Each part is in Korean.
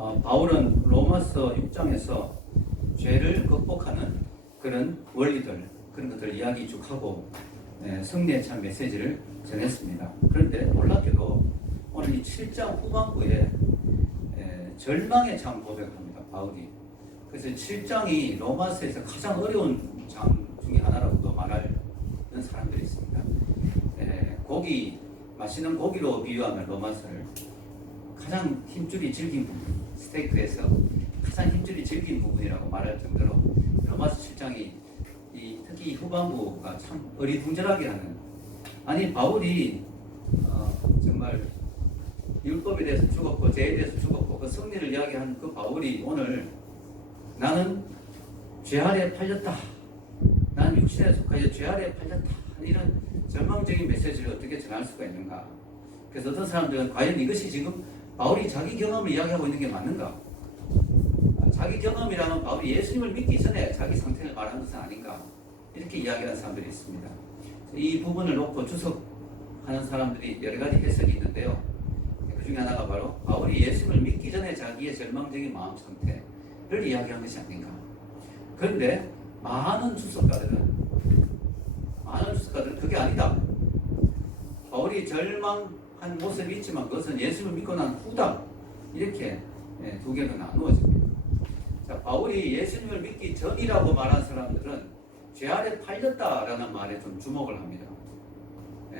바울은 로마서 6장에서 죄를 극복하는 그런 원리들, 그런 것들을 이야기 쭉 하고 승리에 찬 메시지를 전했습니다. 그런데 놀랍게도 오늘 이 7장 후반부에 절망에 찬 고백을 합니다. 바울이. 그래서 7장이 로마서에서 가장 어려운 장 중에 하나라고도 말하는 사람들이 있습니다. 고기, 맛있는 고기로 비유하면 로마서를 가장 힘줄이 질긴 부분, 스테이크에서 가장 힘줄이 질긴 부분이라고 말할 정도로 로마서 7장이 특히 후반부가 참 어리둥절하게 하는, 아니 바울이 정말 율법에 대해서 죽었고 죄에 대해서 죽었고 그 승리를 이야기한 그 바울이 오늘 나는 죄 아래 팔렸다, 나는 육신에 속하여 죄 아래 팔렸다, 이런 절망적인 메시지를 어떻게 전할 수가 있는가. 그래서 어떤 사람들은 과연 이것이 지금 바울이 자기 경험을 이야기하고 있는 게 맞는가, 자기 경험이라면 바울이 예수님을 믿기 전에 자기 상태를 말하는 것은 아닌가, 이렇게 이야기하는 사람들이 있습니다. 이 부분을 놓고 주석하는 사람들이 여러 가지 해석이 있는데요. 그 중에 하나가 바로 바울이 예수님을 믿기 전에 자기의 절망적인 마음 상태를 이야기한 것이 아닌가. 그런데 많은 주석가들은 그게 아니다, 바울이 절망한 모습이 있지만 그것은 예수님을 믿고 난 후다, 이렇게 두 개로 나누어집니다. 자, 바울이 예수님을 믿기 전이라고 말한 사람들은 죄 아래 팔렸다라는 말에 좀 주목을 합니다.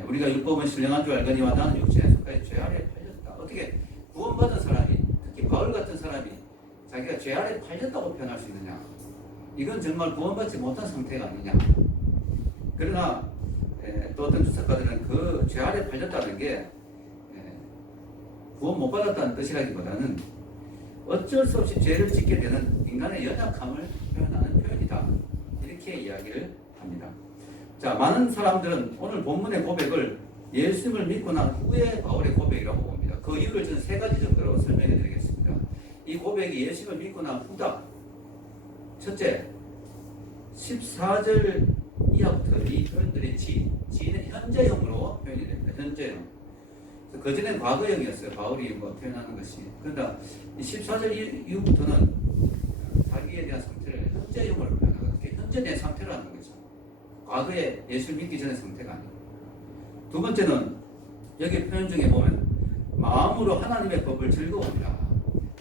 우리가 율법은 신령한 줄 알거니와 나는 육신에 속하여 죄 아래 팔렸다. 어떻게 구원받은 사람이, 특히 바울 같은 사람이 자기가 죄 아래 팔렸다고 표현할 수 있느냐? 이건 정말 구원받지 못한 상태가 아니냐? 그러나 또 어떤 주석가들은 그 죄 아래 팔렸다는 게 구원 못 받았다는 뜻이라기보다는 어쩔 수 없이 죄를 짓게 되는 인간의 연약함을 표현하는 표현이다, 이렇게 이야기를 합니다. 자, 많은 사람들은 오늘 본문의 고백을 예수님을 믿고 난 후에 바울의 고백이라고 봅니다. 그 이유를 저는 세 가지 정도로 설명해 드리겠습니다. 이 고백이 예수님을 믿고 난 후다. 첫째, 14절 이하부터 이 표현들의 지는 현재형으로 표현이 됩니다. 현재형. 그전엔 과거형이었어요. 바울이 표현하는 것이. 그러나 14절 이후부터는 자기에 대한 상태를 현재형으로 표현하거든요. 현재 내 상태라는 거죠. 과거에 예수를 믿기 전의 상태가 아니에요. 두 번째는 여기 표현 중에 보면 마음으로 하나님의 법을 즐거워한다,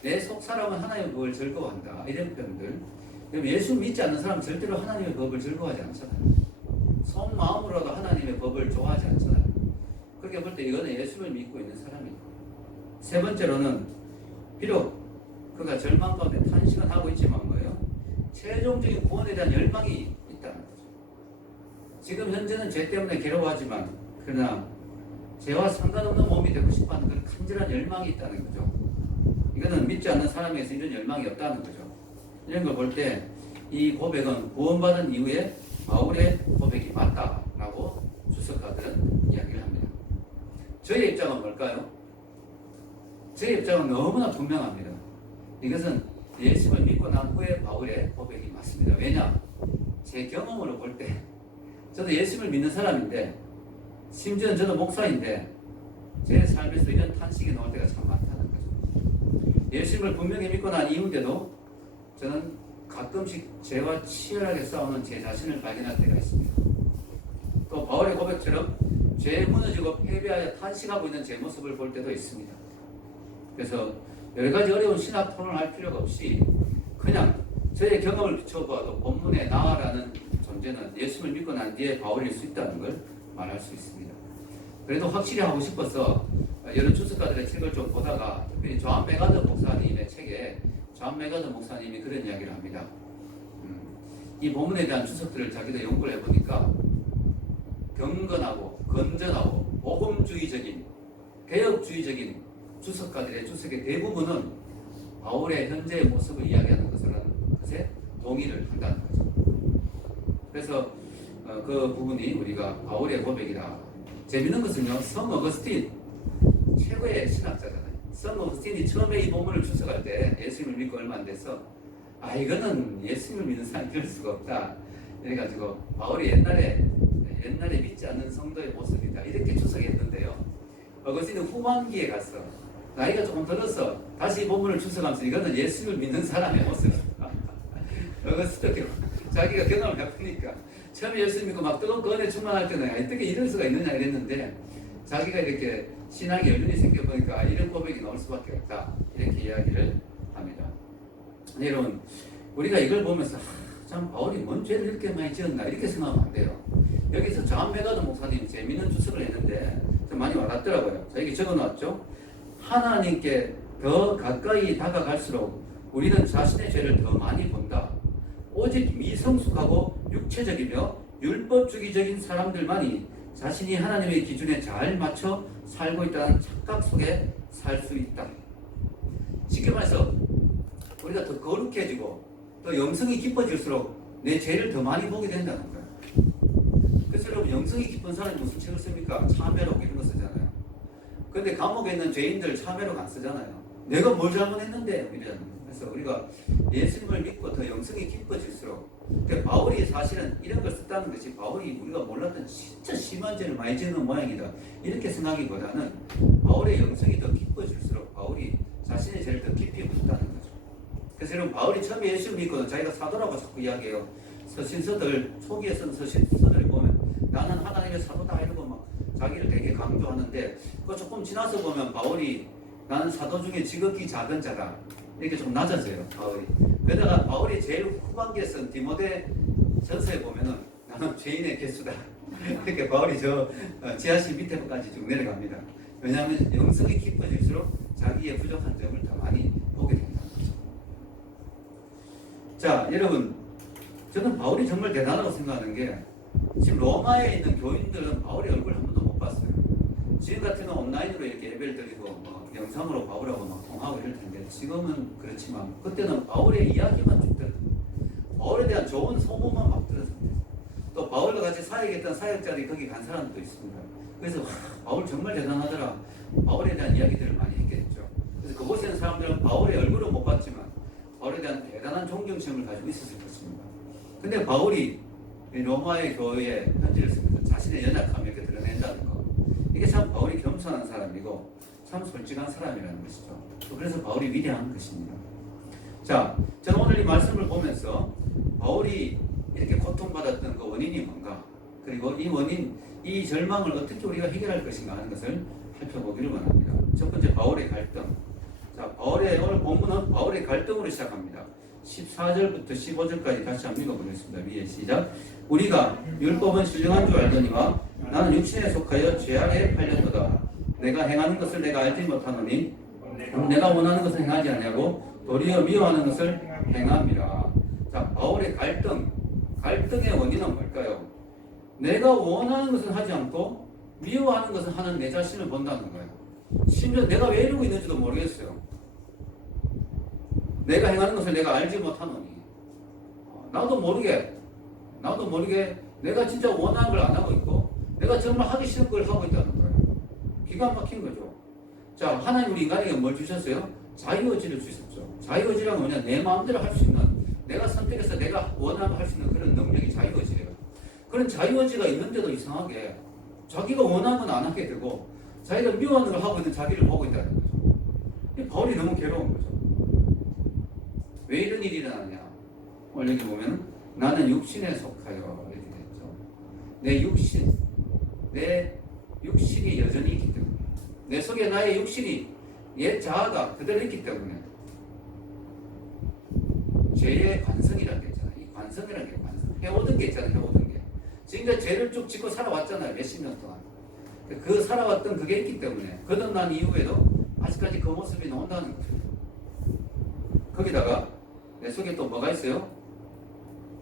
내 속사람은 하나님의 법을 즐거워한다, 이런 표현들. 예수 믿지 않는 사람은 절대로 하나님의 법을 즐거워하지 않잖아요. 속마음으로도 하나님의 법을 좋아하지 않잖아요. 그렇게 볼 때 이거는 예수를 믿고 있는 사람이에요. 세 번째로는 비록 그가 절망 가운데 탄식은 하고 있지만 뭐예요? 최종적인 구원에 대한 열망이 있다는 거죠. 지금 현재는 죄 때문에 괴로워하지만 그러나 죄와 상관없는 몸이 되고 싶어하는 그런 간절한 열망이 있다는 거죠. 이거는 믿지 않는 사람에게서 이런 열망이 없다는 거죠. 이런 걸 볼 때 이 고백은 구원받은 이후에 바울의 고백이 맞다라고 주석가들은 이야기를 합니다. 저의 입장은 뭘까요? 제 입장은 너무나 분명합니다. 이것은 예수를 믿고 난 후에 바울의 고백이 맞습니다. 왜냐? 제 경험으로 볼 때 저도 예수를 믿는 사람인데, 심지어는 저도 목사인데 제 삶에서 이런 탄식이 나올 때가 참 많다는 거죠. 예수를 분명히 믿고 난 이후인데도 저는 가끔씩 죄와 치열하게 싸우는 제 자신을 발견할 때가 있습니다. 또 바울의 고백처럼 죄에 무너지고 패배하여 탄식하고 있는 제 모습을 볼 때도 있습니다. 그래서 여러 가지 어려운 신학 토론을 할 필요가 없이 그냥 저의 경험을 비춰봐도 본문의 나라는 존재는 예수를 믿고 난 뒤에 바울일 수 있다는 걸 말할 수 있습니다. 그래도 확실히 하고 싶어서 여러 주석가들의 책을 좀 보다가 특별히 존 맥가드 목사님의 책에 존 맥가드 목사님이 그런 이야기를 합니다. 이 본문에 대한 주석들을 자기도 연구를 해보니까 경건하고 건전하고 복음주의적인 개혁주의적인 주석가들의 주석의 대부분은 바울의 현재의 모습을 이야기하는 것에 동의를 한다는 거죠. 그래서 그 부분이 우리가 바울의 고백이다. 재밌는 것은요, 성 어거스틴 최고의 신학자잖아요. 성 어거스틴이 처음에 이 본문을 주석할 때 예수님을 믿고 얼마 안 돼서 이거는 예수님을 믿는 사람이 그럴 수가 없다, 이래가지고 바울이 옛날에 믿지 않는 성도의 모습이다, 이렇게 주석했는데요. 어거스틴은 후반기에 가서 나이가 조금 들어서 다시 본문을 주석하면서 이거는 예수를 믿는 사람의 모습이다. 어떻게 자기가 경험을 해보니까 처음에 예수 믿고 막 뜨거운 그 은혜 충만할 때는 어떻게 이럴 수가 있느냐 이랬는데 자기가 이렇게 신앙의 연륜이 생겨보니까 이런 고백이 나올 수밖에 없다. 이렇게 이야기를 합니다. 여러분, 우리가 이걸 보면서 참 바울이 뭔 죄를 이렇게 많이 지었나 이렇게 생각하면 안 돼요. 여기서 존 맥아더 목사님 재미있는 주석을 했는데 좀 많이 와닿더라고요. 자, 여기 적어놨죠. 하나님께 더 가까이 다가갈수록 우리는 자신의 죄를 더 많이 본다. 오직 미성숙하고 육체적이며 율법주의적인 사람들만이 자신이 하나님의 기준에 잘 맞춰 살고 있다는 착각 속에 살 수 있다. 쉽게 말해서 우리가 더 거룩해지고 또 영성이 깊어질수록 내 죄를 더 많이 보게 된다는 거예요. 그래서 여러분, 영성이 깊은 사람이 무슨 책을 씁니까? 참회록 이런 거 쓰잖아요. 근데 감옥에 있는 죄인들 참회록 안 쓰잖아요. 내가 뭘 잘못했는데 이러잖아요. 그래서 우리가 예수님을 믿고 더 영성이 깊어질수록, 근데 바울이 사실은 이런 걸 썼다는 것이 바울이 우리가 몰랐던 진짜 심한 죄를 많이 지는 모양이다 이렇게 생각하기보다는 바울의 영성이 더 깊어질수록 바울이 자신의 죄를 더 깊이 묻다는 거죠. 그래서 여러분, 바울이 처음에 예수를 믿고는 자기가 사도라고 자꾸 이야기해요. 서신서들, 초기에 쓴 서신서들을 보면 나는 하나님의 사도다 이러고 막 자기를 되게 강조하는데, 그거 조금 지나서 보면 바울이 나는 사도 중에 지극히 작은 자다 이렇게 좀 낮아져요, 바울이. 그러다가 바울이 제일 후반기에 쓴 디모데 전서에 보면은 나는 죄인의 개수다 이렇게 바울이 저 지하실 밑에까지 쭉 내려갑니다. 왜냐하면 영성이 깊어질수록 자기의 부족한 점을 더 많이 보게 된다는 거죠. 자, 여러분, 저는 바울이 정말 대단하다고 생각하는 게, 지금 로마에 있는 교인들은 바울의 얼굴 한 번도 못 봤어요. 지금 같으면 온라인으로 이렇게 예배를 드리고 영상으로 바울하고 막 통하고 이럴 텐데, 지금은 그렇지만 그때는 바울의 이야기만 쭉 들었어요. 바울에 대한 좋은 소문만 막 들었습니다. 또 바울과 같이 사역했던 사역자들이 거기 간 사람도 있습니다. 그래서 바울 정말 대단하더라, 바울에 대한 이야기들을 많이 했겠죠. 그래서 그곳에 있는 사람들은 바울의 얼굴은 못 봤지만 바울에 대한 대단한 존경심을 가지고 있었을 것입니다. 근데 바울이 로마의 교회에 편지를 쓰면서 자신의 연약함을 이렇게 드러낸다는 거, 이게 참 바울이 겸손한 사람이고 참 솔직한 사람이라는 것이죠. 그래서 바울이 위대한 것입니다. 자, 저는 오늘 이 말씀을 보면서 바울이 이렇게 고통받았던 그 원인이 뭔가, 그리고 이 원인, 이 절망을 어떻게 우리가 해결할 것인가 하는 것을 살펴보기를 원합니다. 첫 번째, 바울의 갈등. 자, 오늘 본문은 바울의 갈등으로 시작합니다. 14절부터 15절까지 다시 한번 읽어보겠습니다. 위에 시작. 우리가 율법은 신령한 줄 알더니와 나는 육신에 속하여 죄악에 팔렸도다. 내가 행하는 것을 내가 알지 못하노니 내가 원하는 것을 행하지 아니하고 도리어 미워하는 것을 행함이라. 자, 바울의 갈등의 원인은 뭘까요? 내가 원하는 것은 하지 않고 미워하는 것을 하는 내 자신을 본다는 거예요. 심지어 내가 왜 이러고 있는지도 모르겠어요. 내가 행하는 것을 내가 알지 못하노니, 나도 모르게 내가 진짜 원하는 걸 안 하고 있고 내가 정말 하기 싫은 걸 하고 있다는 거예요. 기가 막힌 거죠. 자, 하나님 우리 인간에게 뭘 주셨어요? 자유의지를 주셨죠. 자유의지란 뭐냐? 내 마음대로 할 수 있는, 내가 선택해서 내가 원하는 할 수 있는 그런 능력이 자유의지예요. 그런 자유의지가 있는데도 이상하게 자기가 원하는 건 안 하게 되고 자기가 미워하는 걸 하고 있는 자기를 보고 있다는 거죠. 이 바울이 너무 괴로운 거죠. 왜 이런 일이 일어나냐? 오늘 여기 보면 나는 육신에 속하여 이렇게 됐죠. 내 육신이 여전히 있기 때문에, 내 속에 나의 육신이, 옛 자아가 그대로 있기 때문에 죄의 관성이라는 게 있잖아요. 이 관성이라는 게 해오던 게 있잖아요. 해오던 게. 지금까지 죄를 쭉 짓고 살아왔잖아요. 몇십 년 동안. 그 살아왔던 그게 있기 때문에 거듭난 이후에도 아직까지 그 모습이 나온다는 거죠. 거기다가 내 속에 또 뭐가 있어요?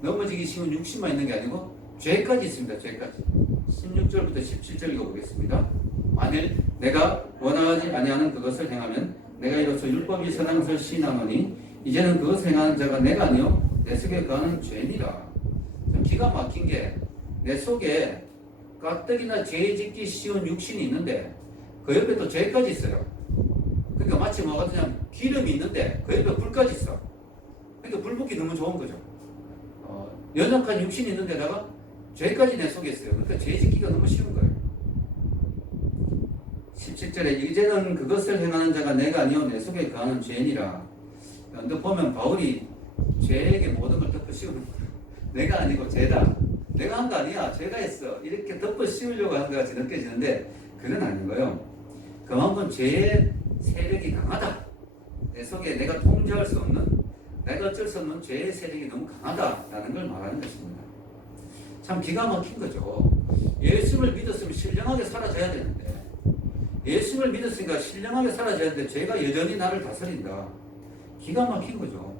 넘어지기 쉬운 육신만 있는 게 아니고 죄까지 있습니다. 죄까지. 16절부터 17절 읽어보겠습니다. 만일 내가 원하지 아니하는 그것을 행하면 내가 이로써 율법이 선한 것을 시인하노니 이제는 그것을 행하는 자가 내가 아니요 내 속에 거하는 죄니라. 참 기가 막힌 게, 내 속에 가뜩이나 죄 짓기 쉬운 육신이 있는데 그 옆에 또 죄까지 있어요. 그러니까 마치 뭐 같으냐, 기름이 있는데 그 옆에 불까지 있어. 그러니까 불붙기 너무 좋은 거죠. 연약한 육신이 있는 데다가 죄까지 내 속에 있어요. 그러니까 죄 짓기가 너무 쉬운 거예요. 17절에 이제는 그것을 행하는 자가 내가 아니오 내 속에 거하는 죄니라. 언뜻 보면 바울이 죄에게 모든 걸 덮어 씌우는 거야. 내가 아니고 죄다. 내가 한 거 아니야. 죄가 했어. 이렇게 덮어 씌우려고 하는 것 같이 느껴지는데 그건 아닌 거예요. 그만큼 죄의 세력이 강하다. 내 속에 내가 통제할 수 없는, 내가 어쩔 수 없는 죄의 세력이 너무 강하다라는 걸 말하는 것입니다. 참 기가 막힌 거죠. 예수를 믿었으면 신령하게 살아져야 되는데, 예수를 믿었으니까 신령하게 살아져야 되는데 죄가 여전히 나를 다스린다. 기가 막힌 거죠.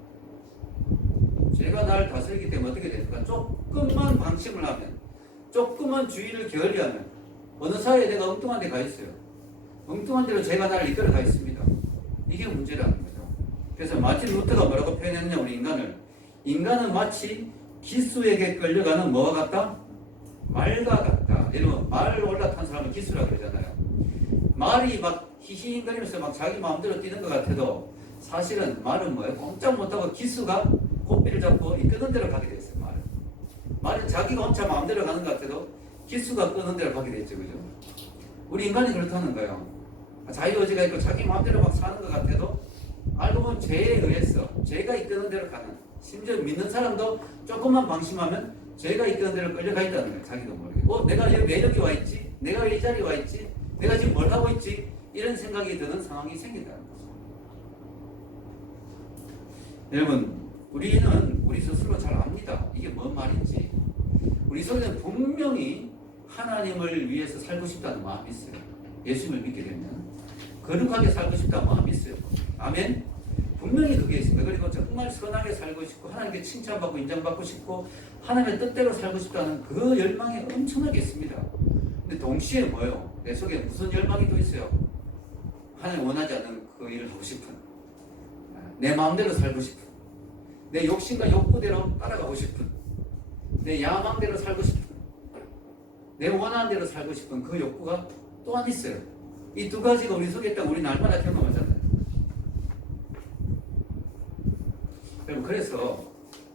죄가 나를 다스리기 때문에 어떻게 됩니까? 조금만 방심을 하면, 조금만 주의를 게을리하면 어느 사회에 내가 엉뚱한 데 가 있어요. 엉뚱한 데로 죄가 나를 이끌어 가 있습니다. 이게 문제라는 거죠. 그래서 마틴 루터가 뭐라고 표현했느냐, 우리 인간은 마치 기수에게 끌려가는 뭐와 같다? 말과 같다. 이러면 말 올라탄 사람은 기수라고 그러잖아요. 말이 막 히히거리면서 막 자기 마음대로 뛰는 것 같아도 사실은 말은 뭐예요? 꼼짝 못하고 기수가 고삐를 잡고 이끄는 대로 가게 돼 있어요. 말은 자기가 혼자 마음대로 가는 것 같아도 기수가 끄는 대로 가게 돼 있죠. 그죠? 우리 인간이 그렇다는 거예요. 자유의지가 있고 자기 마음대로 막 사는 것 같아도 알고 보면 죄에 의해서 죄가 이끄는 대로 가는, 심지어 믿는 사람도 조금만 방심하면 죄가 이끄는 대로 끌려가 있다는 거예요. 자기도 모르게. 내가 왜 여기 와 있지? 내가 왜 이 자리에 와 있지? 내가 지금 뭘 하고 있지? 이런 생각이 드는 상황이 생긴다는 거죠. 여러분, 우리는 우리 스스로 잘 압니다. 이게 뭔 말인지. 우리 속에는 분명히 하나님을 위해서 살고 싶다는 마음이 있어요. 예수님을 믿게 되면 거룩하게 살고 싶다는 마음이 있어요. 아멘? 분명히 그게 있습니다. 그리고 정말 선하게 살고 싶고 하나님께 칭찬받고 인정받고 싶고 하나님의 뜻대로 살고 싶다는 그 열망이 엄청나게 있습니다. 근데 동시에 뭐예요? 내 속에 무슨 열망이 또 있어요? 하나님 원하지 않는 그 일을 하고 싶은, 내 마음대로 살고 싶은, 내 욕심과 욕구대로 따라가고 싶은, 내 야망대로 살고 싶은, 내 원하는 대로 살고 싶은 그 욕구가 또한 있어요. 이 두 가지가 우리 속에 있다고 우리 날마다 경험하잖아요. 여러분, 그래서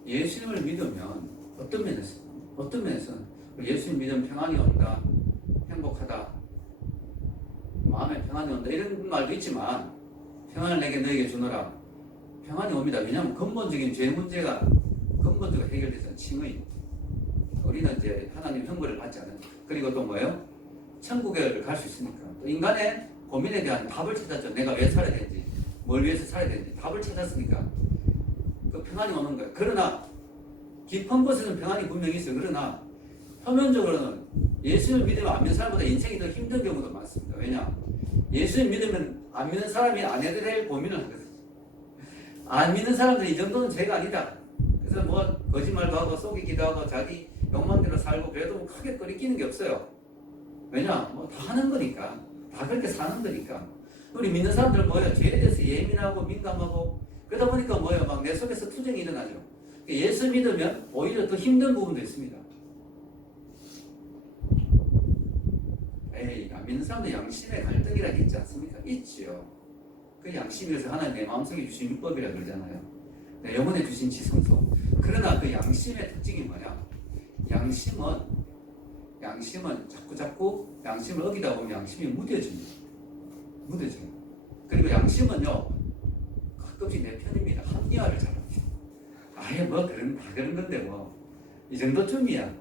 예수님을 믿으면 어떤 면에서는 예수님 믿으면 평안이 온다, 행복하다, 마음에 평안이 온다 이런 말도 있지만 평안을 내게 너에게 주노라. 평안이 옵니다. 왜냐하면 근본적인 죄 문제가 근본적으로 해결돼서 칭의. 우리는 이제 하나님 형벌을 받지 않는. 그리고 또 뭐예요? 천국에 갈 수 있으니까. 또 인간의 고민에 대한 답을 찾았죠. 내가 왜 살아야 되는지, 뭘 위해서 살아야 되는지 답을 찾았으니까 그 평안이 오는 거예요. 그러나 깊은 곳에는 평안이 분명히 있어요. 그러나 표면적으로는 예수를 믿으면 안 믿는 사람보다 인생이 더 힘든 경우도 많습니다. 왜냐? 예수를 믿으면 안 믿는 사람이 안 해도 될 고민을 하거든요. 안 믿는 사람들은 이 정도는 죄가 아니다. 그래서 뭐 거짓말도 하고 속이기도 하고 자기 욕망대로 살고 그래도 뭐 크게 꺼리끼는 게 없어요. 왜냐? 뭐 다 하는 거니까. 다 그렇게 사는 거니까. 우리 믿는 사람들은 뭐예요? 죄에 대해서 예민하고 민감하고 그러다 보니까 뭐예요? 막 내 속에서 투쟁이 일어나죠. 예수 믿으면 오히려 더 힘든 부분도 있습니다. 안 믿는 사람도 양심의 갈등이라는 게 있지 않습니까? 있죠. 그 양심에서 하나님 내 마음속에 주신 율법이라 그러잖아요. 내 영혼에 주신 지성소. 그러나 그 양심의 특징이 뭐야? 양심은 자꾸 양심을 어기다 보면 양심이 무뎌집니다. 그리고 양심은요, 가끔씩 내 편입니다. 합리화를 잘합니다. 아예 뭐 다 그런 건데 뭐 이 정도쯤이야.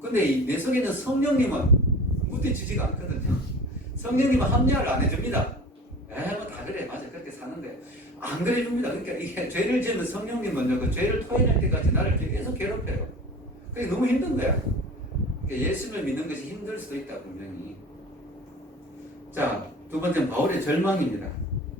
근데 내 속에 있는 성령님은 무뎌지지가 않거든요. 성령님은 합리화를 안 해줍니다. 뭐 다 그래, 맞아, 그렇게 사는데 안 그래줍니다. 그러니까 이게 죄를 지으면 성령님은요, 그 죄를 토해낼 때까지 나를 계속 괴롭혀요. 그게 너무 힘든 거야. 그러니까 예수를 믿는 것이 힘들 수도 있다, 분명히. 자, 두 번째는 바울의 절망입니다.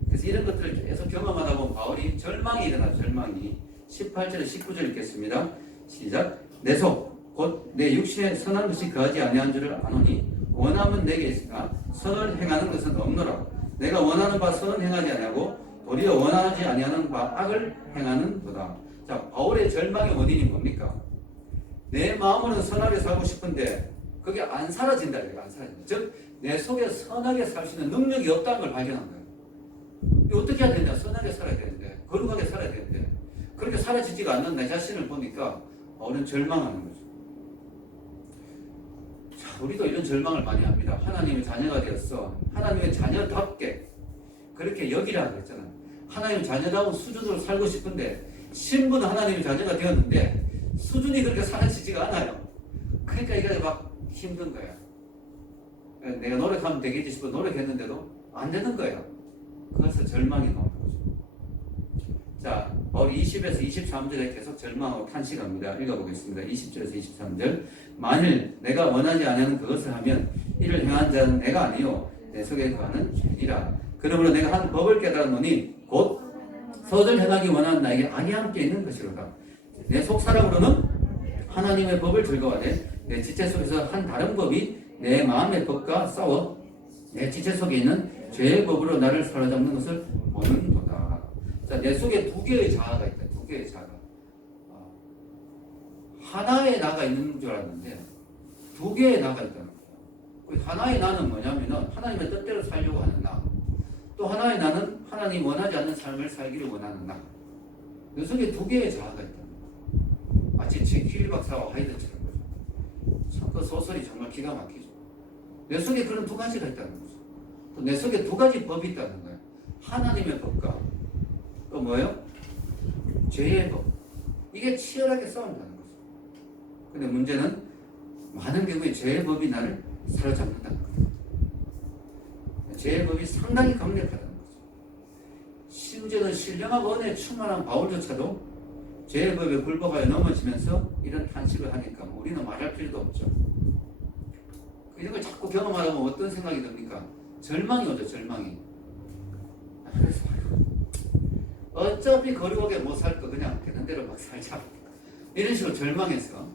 그래서 이런 것들을 계속 경험하다 보면 바울이 절망이 일어나요. 절망이. 18절, 19절 읽겠습니다. 시작. 내 속, 곧 내 육신에 선한 것이 거하지 아니한 줄을 아노니 원함은 내게 있으나 선을 행하는 것은 없노라. 내가 원하는 바 선은 행하지 아니하고 도리어 원하지 아니하는 바 악을 행하는 도다. 자, 바울의 절망의 원인이 뭡니까? 내 마음으로는 선하게 살고 싶은데 그게 안 사라진다. 안 사라진다. 즉, 내 속에 선하게 살 수 있는 능력이 없다는 걸 발견한 거예요. 어떻게 해야 되냐? 선하게 살아야 되는데, 거룩하게 살아야 되는데 그렇게 사라지지가 않는 내 자신을 보니까 바울은 절망하는 거죠. 자, 우리도 이런 절망을 많이 합니다. 하나님의 자녀가 되었어. 하나님의 자녀답게 그렇게 여기라 그랬잖아. 하나님의 자녀다운 수준으로 살고 싶은데 신분은 하나님의 자녀가 되었는데 수준이 그렇게 사라지지가 않아요. 그러니까 이게 막 힘든 거야. 내가 노력하면 되겠지 싶어 노력했는데도 안 되는 거예요. 그래서 절망이 나오는 거죠. 자, 바울이 20에서 23절에 계속 절망하고 탄식합니다. 읽어보겠습니다. 20절에서 23절. 만일 내가 원하지 않는 그것을 하면 이를 행한 자는 내가 아니요 내 속에 거하는 죄니라. 그러므로 내가 한 법을 깨달았노니 곧 선을 행하기 원하는 나에게 악이 함께 있는 것이로다. 내 속 사람으로는 하나님의 법을 즐거워하되 내 지체 속에서 한 다른 법이 내 마음의 법과 싸워 내 지체 속에 있는 죄의 법으로 나를 사로잡는 것을 보는도다. 자, 내 속에 두 개의 자아가 있다. 두 개의 자아가. 하나의 나가 있는 줄 알았는데 두 개의 나가 있다는 거예요. 하나의 나는 뭐냐면은 하나님의 뜻대로 살려고 하는 나. 또 하나의 나는 하나님 원하지 않는 삶을 살기를 원하는 나. 내 속에 두 개의 자아가 있다는 거예요. 마치 퀴리 박사와 하이든처럼. 참 그 소설이 정말 기가 막히죠. 내 속에 그런 두 가지가 있다는 거죠. 또 내 속에 두 가지 법이 있다는 거예요. 하나님의 법과 또 뭐예요? 죄의 법. 이게 치열하게 싸운다는 거죠. 근데 문제는 많은 경우에 죄의 법이 나를 사로잡는다는 거죠. 죄의 법이 상당히 강력하다는 거죠. 심지어는 신령하고 은혜에 충만한 바울조차도 죄의 법에 굴복하여 넘어지면서 이런 탄식을 하니까 우리는 말할 필요도 없죠. 이런 걸 자꾸 경험하다 보면 어떤 생각이 듭니까? 절망이 오죠, 절망이. 그래서 어차피 거룩하게 못 살 거 그냥 되는 대로 막 살자. 이런 식으로 절망해서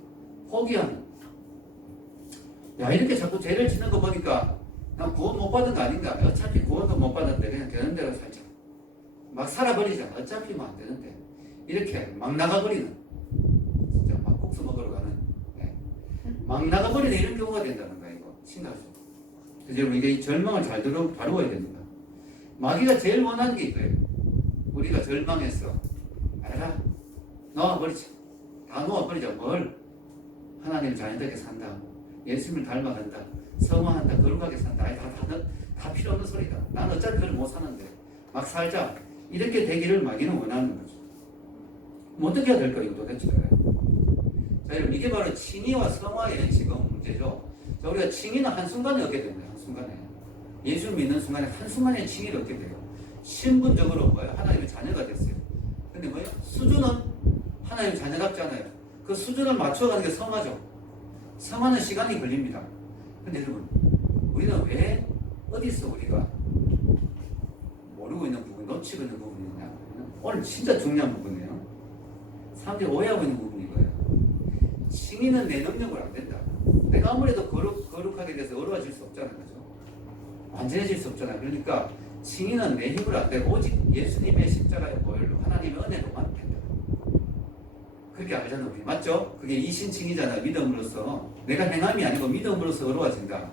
포기하는. 야, 이렇게 자꾸 죄를 짓는 거 보니까 난 구원 못 받은 거 아닌가? 어차피 구원도 못 받았는데 그냥 되는 대로 살자. 막 살아버리자. 어차피 뭐 안 되는데. 이렇게 막 나가버리는. 진짜 막 국수 먹으러 가는. 네. 막 나가버리는 이런 경우가 된다는 거야, 이거. 심각하죠. 그래서 여러분, 이게 이 절망을 잘 다루어야 됩니다. 마귀가 제일 원하는 게 이거예요. 우리가 절망했어. 알아. 놓아버리자. 다 놓아버리자. 뭘? 하나님 자녀답게 산다. 예수님을 닮아간다. 성화한다. 거룩하게 산다. 아니, 다 필요 없는 소리다. 난 어차피 그걸 못 사는데. 막 살자. 이렇게 되기를 마귀는 원하는 거죠. 뭐 어떻게 해야 될까요, 이거 도대체? 자, 여러분, 이게 바로 칭의와 성화의 지금 문제죠. 자, 우리가 칭의는 한순간에 얻게 됩니다. 한순간에. 예수 믿는 순간에 한순간에 칭의를 얻게 돼요. 신분적으로 뭐예요? 하나님의 자녀가 됐어요. 근데 뭐예요? 수준은 하나님의 자녀답지 않아요. 그 수준을 맞춰가는 게 성화죠. 성화는 시간이 걸립니다. 근데 여러분, 우리는 왜 어디서 우리가 모르고 있는 부분, 놓치고 있는 부분이 있냐? 오늘 진짜 중요한 부분이에요. 사람들이 오해하고 있는 부분이 이거예요. 칭의는 내 능력으로 안 된다. 내가 아무래도 거룩하게 돼서 어려워질 수 없잖아요. 그죠? 완전해질 수 없잖아요. 그러니까 칭의는 내 힘으로 안 되고 오직 예수님의 십자가의 보혈로 하나님의 은혜로만 된다. 그렇게 알잖아요. 우리. 맞죠? 그게 이신칭의잖아요. 믿음으로써. 내가 행함이 아니고 믿음으로써 어려워진다.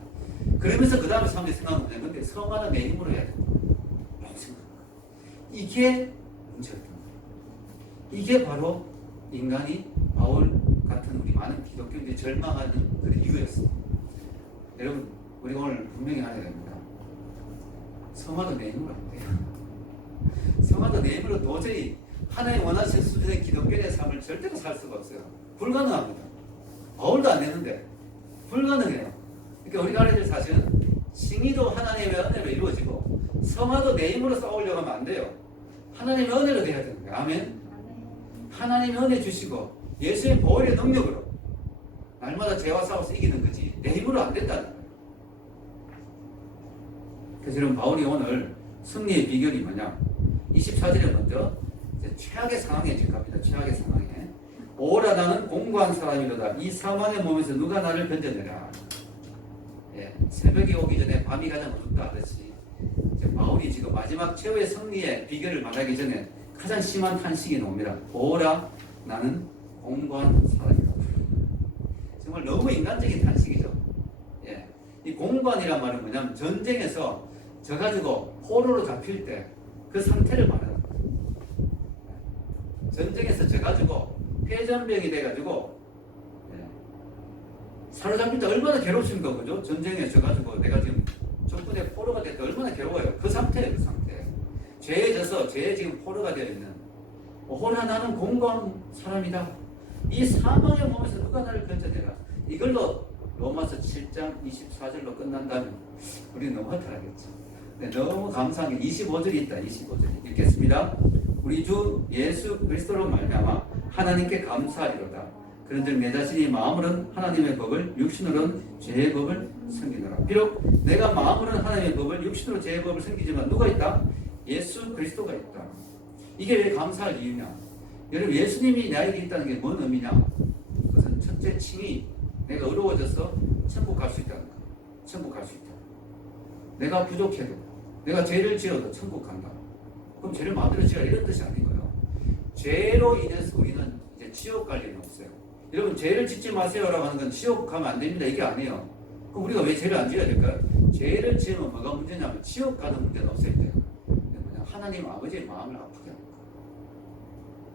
그러면서 그 다음에 사람들이 생각하는 거예요. 근데 성화는 내 힘으로 해야 된다. 라고 생각합니다. 이게 문제였던 거예요. 이게 바로 인간이 바울 같은 우리 많은 기독교인들이 절망하는 그 이유였습니다. 여러분, 우리가 오늘 분명히 알아야 됩니다. 성화도 내 힘으로 안 돼요. 성화도 내 힘으로 도저히 하나님 원하시는 수준의 기독교인의 삶을 절대로 살 수가 없어요. 불가능합니다. 바울도 안 되는데 불가능해요. 그러니까 우리가 알아야 될 사실은 칭의도 하나님의 은혜로 이루어지고 성화도 내 힘으로 쌓으려고 하면 안 돼요. 하나님의 은혜로 돼야 되는 거예요. 아멘. 하나님의 은혜 주시고 예수의 보혈의 능력으로 날마다 죄와 싸워서 이기는 거지 내 힘으로 안 된다는 거예요. 그래서 여러분, 바울이 오늘 승리의 비결이 뭐냐? 24절에 먼저 최악의 상황에 직갑니다. 최악의 상황에. 오라 나는 공고한 사람이로다. 이 사망의 몸에서 누가 나를 건져내라. 예, 새벽이 오기 전에 밤이 가장 어둡다 하듯이 바울이 지금 마지막 최후의 승리의 비결을 말하기 전에 가장 심한 탄식이 나옵니다. 오라 나는 공고한 사람이로다. 정말 너무 인간적인 탄식이죠. 예, 이 공고한이란 말은 뭐냐면 전쟁에서 져가지고 포로로 잡힐 때 그 상태를 말하는 거예요. 전쟁에서 져가지고 패전병이 돼가지고 사로잡힐 때 얼마나 괴롭습니까? 그죠? 전쟁에 져가지고 내가 지금 적군의 포로가 됐다 얼마나 괴로워요. 그 상태예요. 그 상태. 죄에 져서 죄에 지금 포로가 되어 있는 오호라 나는 공고한 사람이다. 이 사망의 몸에서 누가 나를 건져내라. 이걸로 로마서 7장 24절로 끝난다면 우리는 너무 허탈하겠죠. 네, 너무 감사한 게 25절이 있다. 25절이 읽겠습니다. 우리 주 예수 그리스도로 말미암아 하나님께 감사하리로다. 그런들 내 자신이 마음으로는 하나님의 법을 육신으로는 죄의 법을 섬기노라. 비록 내가 마음으로는 하나님의 법을 육신으로 죄의 법을 섬기지만 누가 있다? 예수 그리스도가 있다. 이게 왜 감사할 이유냐? 여러분 예수님이 나에게 있다는 게 뭔 의미냐? 그것은 첫째 칭이 내가 어려워져서 천국 갈 수 있다는 거. 천국 갈 수 있다. 내가 부족해도 내가 죄를 지어도 천국 간다. 그럼 죄를 만들어 지어라 이런 뜻이 아니고요. 죄로 인해서 우리는 이제 지옥 갈 일은 없어요. 여러분 죄를 짓지 마세요라고 하는 건 지옥 가면 안 됩니다. 이게 아니에요. 그럼 우리가 왜 죄를 안 지어야 될까요? 죄를 지으면 뭐가 문제냐면 지옥 가는 문제는 없어야 돼요. 하나님 아버지의 마음을 아프게 합니다.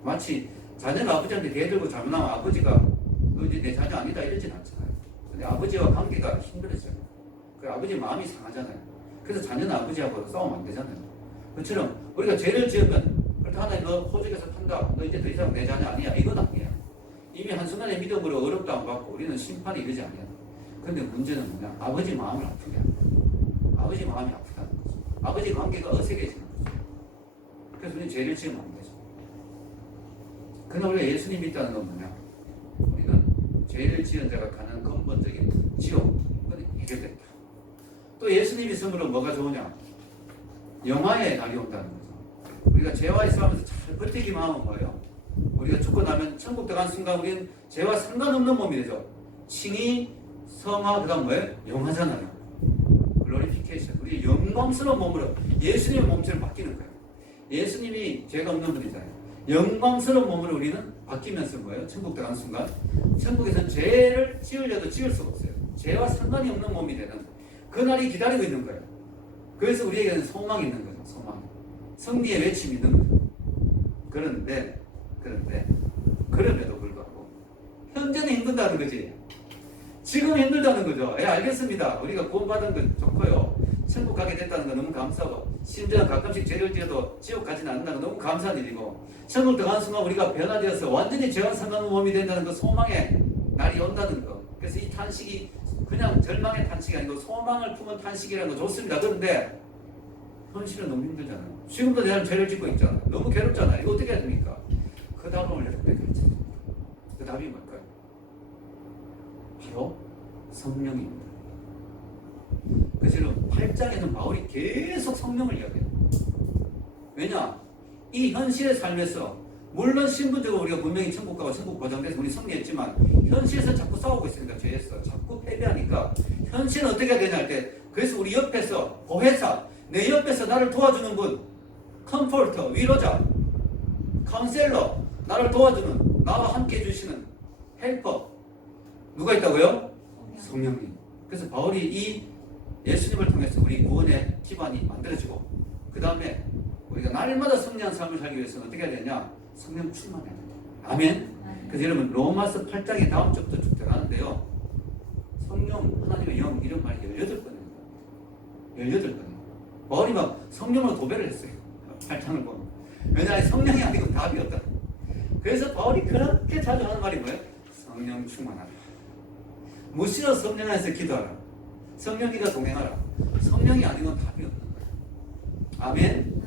마치 자녀가 아버지한테 대들고 잘못하면 아버지가 너 이제 내 자녀 아니다 이러진 않잖아요. 근데 아버지와 관계가 힘들어져요. 그 아버지 마음이 상하잖아요. 그래서 자녀는 아버지하고 싸우면 안 되잖아요. 그처럼 우리가 죄를 지으면 그렇다 하나님 너 호적에서 판다. 너 이제 더 이상 내 자녀 아니야. 이건 아니에요. 이미 한순간의 믿음으로 어렵도 안 받고 우리는 심판이 이러지 않아요. 근데 문제는 뭐냐? 아버지 마음을 아프게 합니다. 아버지 마음이 아프다는 거죠. 아버지 관계가 어색해지는 거죠. 그래서 우리는 죄를 지으면 안 되죠. 그러나 우리가 예수님이 있다는 건 뭐냐? 우리는 죄를 지은 자가 가는 근본적인 지옥, 그건 해결됐다. 또 예수님이 있으므로 뭐가 좋으냐? 영화의 날이 온다는 거죠. 우리가 죄와 싸우면서 잘 버티기만 하면 뭐예요? 우리가 죽고 나면 천국 들어가는 순간 우리는 죄와 상관없는 몸이 되죠. 칭의, 성화, 그 다음 뭐예요? 영화잖아요. 글로리피케이션. 우리 영광스러운 몸으로 예수님의 몸처럼 바뀌는 거예요. 예수님이 죄가 없는 분이잖아요. 영광스러운 몸으로 우리는 바뀌면서 뭐예요? 천국 들어가는 순간 천국에서는 죄를 지으려도 지을 수가 없어요. 죄와 상관이 없는 몸이 되는 그날이 기다리고 있는 거예요. 그래서 우리에게는 소망이 있는 거죠. 소망. 승리의 외침이 있는 거죠. 그런데 그럼에도 불구하고 현재는 힘들다는 거지. 지금 힘들다는 거죠. 예, 알겠습니다. 우리가 구원받은 건 좋고요. 천국 가게 됐다는 건 너무 감사하고 심지어 가끔씩 죄를 지어도 지옥 가지는 않는다는 건 너무 감사한 일이고 천국 들어가는 순간 우리가 변화되어서 완전히 죄와 상관없는 몸이 된다는 그 소망의 날이 온다는 거. 그래서 이 탄식이 그냥 절망의 탄식이 아니고 소망을 품은 탄식이라는 거 좋습니다. 그런데 현실은 너무 힘들잖아요. 지금도 내가 죄를 짓고 있잖아요. 너무 괴롭잖아요. 이거 어떻게 해야 됩니까? 그 답을 여러분에게 가르쳐요. 그 답이 뭘까요? 바로 성령입니다. 그래서 8장에는 바울이 계속 성령을 이야기해요. 왜냐? 이 현실의 삶에서 물론 신분적으로 우리가 분명히 천국 가고 천국 보장돼서 우리 승리했지만 현실에서 자꾸 싸우고 있습니다. 죄에서 자꾸 패배하니까 현실은 어떻게 해야 되냐 할 때 그래서 우리 옆에서 보혜사 내 옆에서 나를 도와주는 분 컴포터 위로자 카운셀러 나를 도와주는 나와 함께 해주시는 헬퍼 누가 있다고요? 성령님. 그래서 바울이 이 예수님을 통해서 우리 구원의 기반이 만들어지고 그 다음에 우리가 날마다 승리한 삶을 살기 위해서는 어떻게 해야 되냐? 성령 충만해야 된다. 아멘? 그래서 여러분 로마서 8장의 다음 주부터 쭉 들어가는데요. 성령 하나님의 영 이런 말이 18번입니다. 18번이에요. 바울이 막 성령으로 도배를 했어요. 8장을 보면. 왜냐하면 성령이 아니고 답이 없다. 그래서 바울이 그렇게 자주 하는 말이 뭐예요? 성령 충만하라. 무시로 성령 안에서 기도하라. 성령이가 동행하라. 성령이 아니면 답이 없는 거예요. 아멘?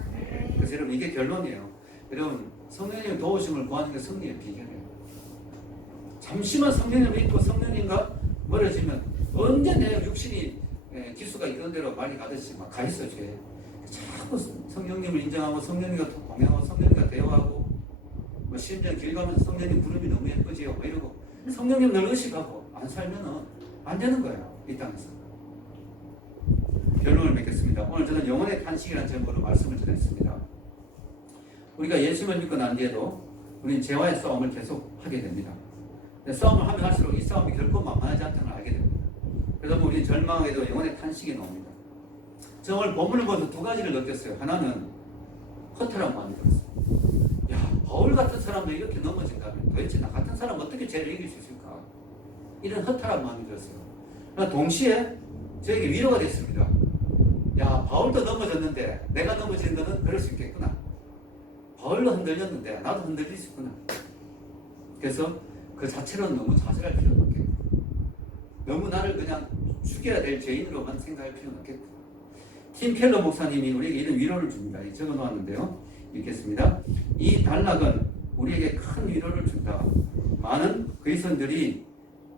그래서 여러분 이게 결론이에요. 여러분 성령님 도우심을 구하는 게 승리의 비결이에요. 잠시만 성령을 믿고 성령님과 멀어지면 언제 내 육신이 기수가 있던 대로 많이 가듯이 막 가있어 죄. 자꾸 성령님을 인정하고 성령님과 동행하고 성령님과 대화하고 뭐 심지어 길 가면서 성령님 부름이 너무 예쁘지요 뭐 이러고 성령님 늘 의식하고 안 살면은 안 되는 거예요. 이 땅에서. 결론을 맺겠습니다. 오늘 저는 영혼의 탄식이라는 제목으로 말씀을 전했습니다. 우리가 예수님을 믿고 난 뒤에도 우리는 죄와의 싸움을 계속 하게 됩니다. 싸움을 하면 할수록 이 싸움이 결코 만만하지 않다는 걸 알게 됩니다. 그래서 우리는 절망에도 영혼의 탄식이 나옵니다. 저 오늘 본문을 보면서 두 가지를 느꼈어요. 하나는 허탈한 마음이 들었어요. 야, 바울 같은 사람도 이렇게 넘어진다면 도대체 나 같은 사람 어떻게 죄를 이길 수 있을까? 이런 허탈한 마음이 들었어요. 그러나 동시에 저에게 위로가 됐습니다. 야, 바울도 넘어졌는데 내가 넘어지는 것은 그럴 수 있겠구나. 바울도 흔들렸는데 나도 흔들릴 수 있구나. 그래서 그 자체로는 너무 좌절할 필요는 없겠고, 너무 나를 그냥 죽여야 될 죄인으로만 생각할 필요는 없겠고. 팀 켈러 목사님이 우리에게 이런 위로를 줍니다. 적어 놓았는데요. 읽겠습니다. 이 단락은 우리에게 큰 위로를 준다. 많은 그리스도인들이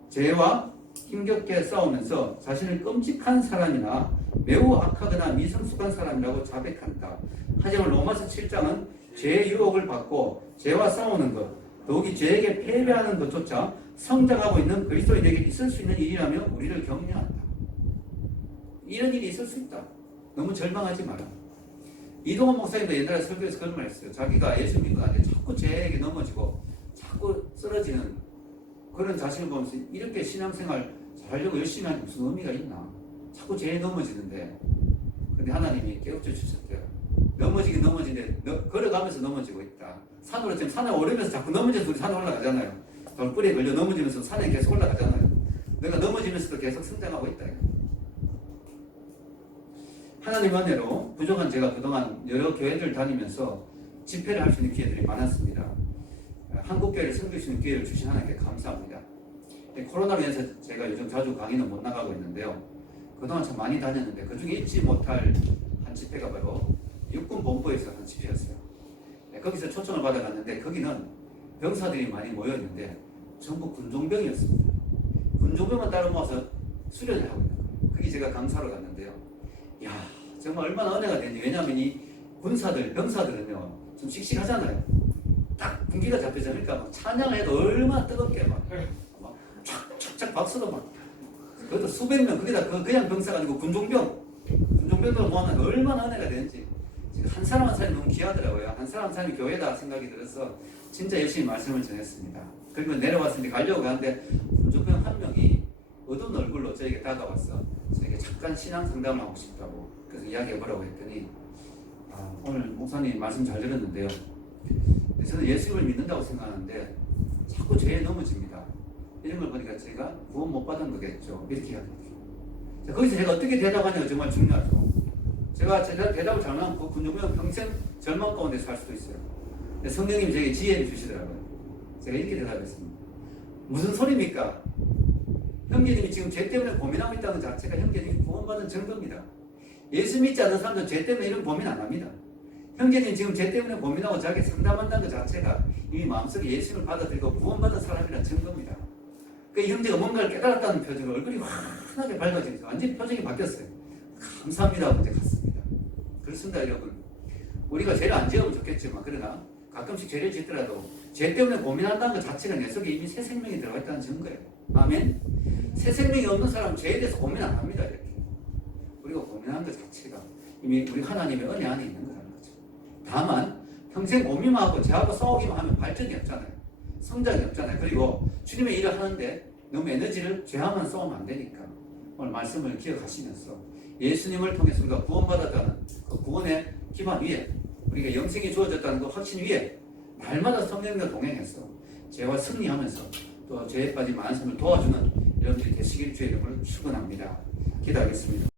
죄와 힘겹게 싸우면서 자신을 끔찍한 사람이나 매우 악하거나 미성숙한 사람이라고 자백한다. 하지만 로마서 7장은 죄의 유혹을 받고 죄와 싸우는 것, 더욱이 죄에게 패배하는 것조차 성장하고 있는 그리스도인에게 있을 수 있는 일이라며 우리를 격려한다. 이런 일이 있을 수 있다. 너무 절망하지 마라. 이동원 목사님도 옛날에 설교에서 그런 말 했어요. 자기가 예수 믿고 나는데 자꾸 죄에게 넘어지고 자꾸 쓰러지는 그런 자신을 보면서 이렇게 신앙생활 잘하려고 열심히 하는 무슨 의미가 있나. 자꾸 죄에 넘어지는데. 근데 하나님이 깨우쳐 주셨대요. 넘어지긴 넘어지는데 걸어가면서 넘어지고 있다. 산으로 지금 산에 오르면서 자꾸 넘어져서 우리 산에 올라가잖아요. 돌뿌리에 걸려 넘어지면서 산에 계속 올라가잖아요. 내가 넘어지면서도 계속 성장하고 있다. 하나님 은혜로 부족한 제가 그동안 여러 교회들 다니면서 집회를 할 수 있는 기회들이 많았습니다. 한국교회를 섬길 수 있는 기회를 주신 하나님께 감사합니다. 코로나로 인해서 제가 요즘 자주 강의는 못 나가고 있는데요. 그동안 참 많이 다녔는데 그중에 잊지 못할 한 집회가 바로 육군본부에서 한 집회였어요. 거기서 초청을 받아갔는데 거기는 병사들이 많이 모여있는데 전부 군종병이었습니다. 군종병만 따로 모아서 수련을 하고 있는 거예요. 거기 제가 강사로 갔는데요. 야, 정말 얼마나 은혜가 되니. 왜냐하면 이 군사들, 병사들은요 좀 씩씩하잖아요. 딱 군기가 잡혀지니까 막 찬양을 해도 얼마나 뜨겁게 막 촥촥촥 박수도 막, 그것도 수백 명, 거기다 그냥 병사가 아니고 군종병들 모아면 얼마나 은혜가 되는지. 한 사람 한 사람이 너무 귀하더라고요. 한 사람 한 사람이 교회다 생각이 들어서 진짜 열심히 말씀을 전했습니다. 그리고 내려왔는데 가려고 하는데 군종병 한 명이 어두운 얼굴로 저에게 다가와서 저에게 잠깐 신앙 상담을 하고 싶다고, 그래서 이야기해보라고 했더니 오늘 목사님 말씀 잘 들었는데요, 저는 예수를 믿는다고 생각하는데 자꾸 죄에 넘어집니다. 이런 걸 보니까 제가 구원 못 받은 거겠죠. 이렇게 이야기했죠. 거기서 제가 어떻게 대답하냐가 정말 중요하죠. 제가 대답을 잘못하면 그 군종병은 평생 절망 가운데 살 수도 있어요. 근데 성령님이 저에게 지혜를 주시더라고요. 제가 이렇게 대답했습니다. 무슨 소리입니까? 형제님이 지금 죄 때문에 고민하고 있다는 자체가 형제님이 구원받은 증거입니다. 예수 믿지 않는 사람들은 죄 때문에 이런 고민 안 합니다. 형제님 지금 죄 때문에 고민하고 자기 상담한다는 것 자체가 이미 마음속에 예수를 받아들이고 구원받은 사람이라는 증거입니다. 그 형제가 뭔가를 깨달았다는 표정으로 얼굴이 환하게 밝아지면서 완전히 표정이 바뀌었어요. 감사합니다 하고 이제 갔습니다. 그렇습니다 여러분. 우리가 죄를 안 지으면 좋겠지만 그러나 가끔씩 죄를 짓더라도 죄 때문에 고민한다는 것 자체가 내 속에 이미 새 생명이 들어가 있다는 증거예요. 아멘. 새 생명이 없는 사람은 죄에 대해서 고민 안 합니다. 이렇게 우리가 고민하는 것 자체가 이미 우리 하나님의 은혜 안에 있는 거라는 거죠. 다만 평생 고민만 하고 죄하고 싸우기만 하면 발전이 없잖아요. 성장이 없잖아요. 그리고 주님의 일을 하는데 너무 에너지를 죄하만 쏘면 안 되니까 오늘 말씀을 기억하시면서 예수님을 통해서 우리가 구원받았다는 그 구원의 기반 위에, 우리가 영생이 주어졌다는 그 확신 위에 날마다 성령과 동행해서 죄와 승리하면서 또 죄에 빠진 많은 사람을 도와주는 여러분들이 되시길 주의 이름으로 축원합니다. 기도하겠습니다.